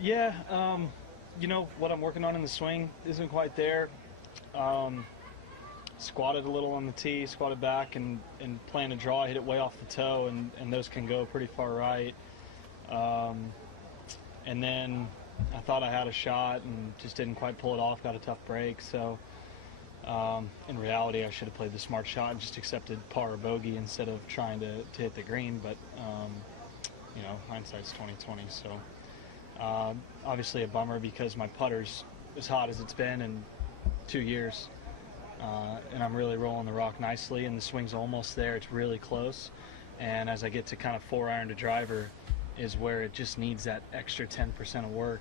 Yeah, you know, what I'm working on in the swing isn't quite there. Squatted a little on the tee, squatted back, and playing a draw, I hit it way off the toe, and those can go pretty far right. And then I thought I had a shot and just didn't quite pull it off, got a tough break. So in reality, I should have played the smart shot and just accepted par or bogey instead of trying to hit the green. But, you know, hindsight's 20/20. So obviously a bummer because my putter's as hot as it's been in 2 years. And I'm really rolling the rock nicely, and the swing's almost there. It's really close. And as I get to kind of 4-iron to driver is where it just needs that extra 10% of work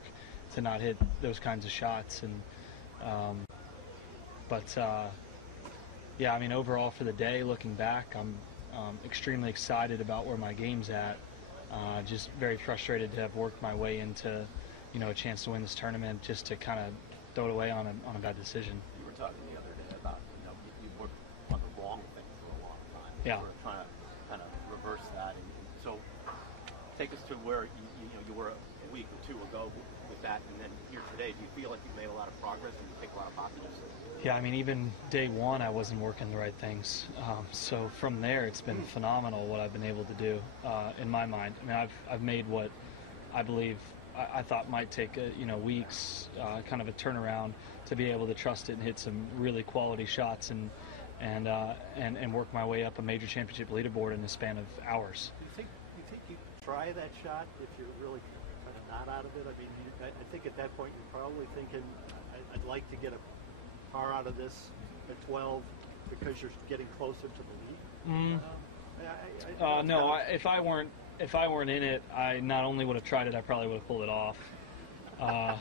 to not hit those kinds of shots. And yeah, I mean, overall for the day, looking back, I'm extremely excited about where my game's at. Just very frustrated to have worked my way into, you know, a chance to win this tournament, just to kind of throw it away on a bad decision. You were talking the other day about, you know, you worked on the wrong thing for a long time. Yeah. Sort of trying to kind of reverse that. And so take us to where you were a week or two ago with that, and then here today. Do you feel like you've made a lot of progress and you pick a lot of boxes? Yeah, I mean, even day one, I wasn't working the right things. So from there, it's been phenomenal what I've been able to do in my mind. I mean, I've made what I believe I thought might take weeks, kind of a turnaround, to be able to trust it and hit some really quality shots and work my way up a major championship leaderboard in the span of hours. Do you think you try that shot if you're really kind of not out of it? I mean, I think at that point you're probably thinking, I'd like to get a par out of this at 12 because you're getting closer to the lead. No, if I weren't in it, I not only would have tried it, I probably would have pulled it off. But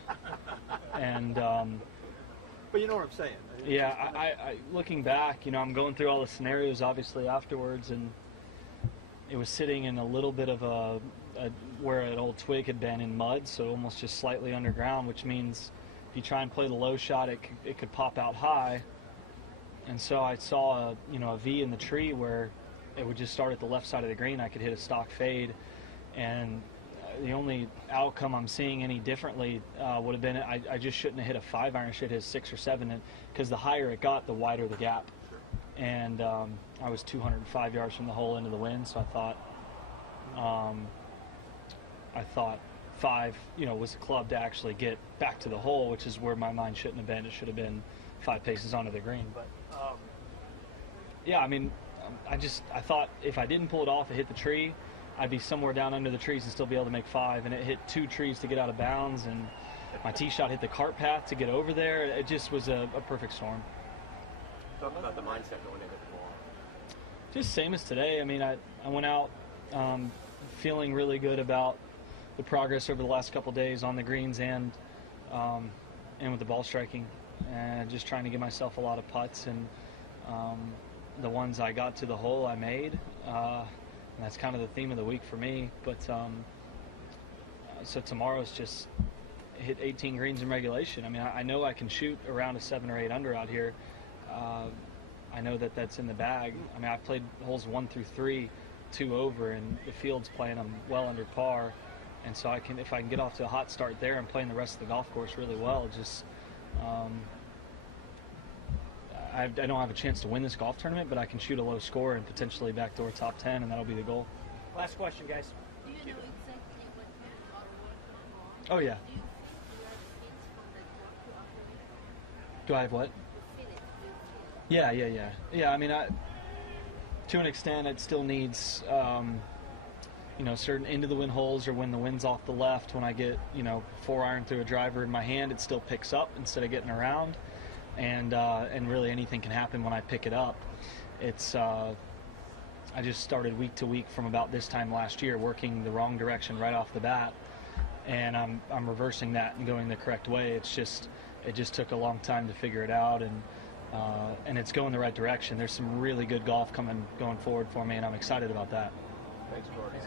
you know what I'm saying. Yeah, I looking back, you know, I'm going through all the scenarios obviously afterwards, and it was sitting in a little bit of a where an old twig had been in mud, so almost just slightly underground, which means if you try and play the low shot, it could pop out high. And so I saw a V in the tree where it would just start at the left side of the green. I could hit a stock fade, and the only outcome I'm seeing any differently would have been I just shouldn't have hit a 5-iron. I should have hit a 6 or 7, because the higher it got, the wider the gap. And I was 205 yards from the hole into the wind, so I thought 5, was the club to actually get back to the hole, which is where my mind shouldn't have been. It should have been 5 paces onto the green. But yeah, I mean, I thought if I didn't pull it off, it hit the tree, I'd be somewhere down under the trees and still be able to make 5. And it hit 2 trees to get out of bounds, and my tee shot hit the cart path to get over there. It just was a perfect storm. Talk about the mindset going into the ball. Just same as today. I mean, I went out feeling really good about the progress over the last couple of days on the greens and with the ball striking, and just trying to give myself a lot of putts, and the ones I got to the hole I made, and that's kind of the theme of the week for me. But so tomorrow's just hit 18 greens in regulation. I mean, I know I can shoot around a 7 or 8 under out here. I know that that's in the bag. I mean, I've played holes 1 through 3, 2 over, and the field's playing them well under par. And so if I can get off to a hot start there and playing the rest of the golf course really well, just I don't have a chance to win this golf tournament, but I can shoot a low score and potentially backdoor top 10, and that'll be the goal. Last question, guys. Do you know exactly what you are working on? Oh, yeah. Do you have hints from the work you are doing? Do I have what? The finish. Yeah. I mean, to an extent, it still needs certain into the wind holes, or when the wind's off the left, when I get 4-iron through a driver in my hand, it still picks up instead of getting around, and really anything can happen when I pick it up. It's I just started week to week from about this time last year, working the wrong direction right off the bat, and I'm reversing that and going the correct way. It just took a long time to figure it out, and it's going the right direction. There's some really good golf going forward for me, and I'm excited about that. Thanks, Jordan.